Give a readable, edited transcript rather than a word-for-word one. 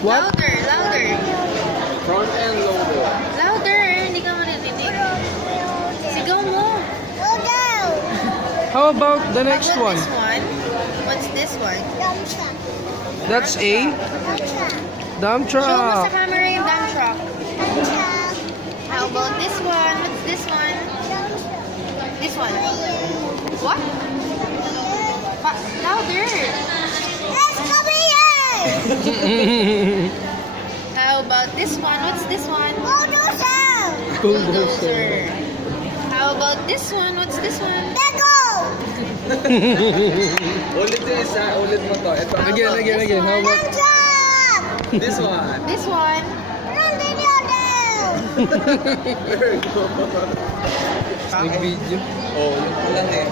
What? Louder, louder. Front end loader. Louder, hindi ka marinig. Sigaw mo. How about the next How about one? this one? What's this one? That's a dump Show mo sa truck. camera yung dump truck. How about this one? What's this one? This one. What? Louder. How about this one? What's this one? Bulldozer. How about this one? What's this one? Ulit yung isa, ulit mo to. Ito. Again. How about This one. This one. Very good. Big video? Oh, yung pala eh.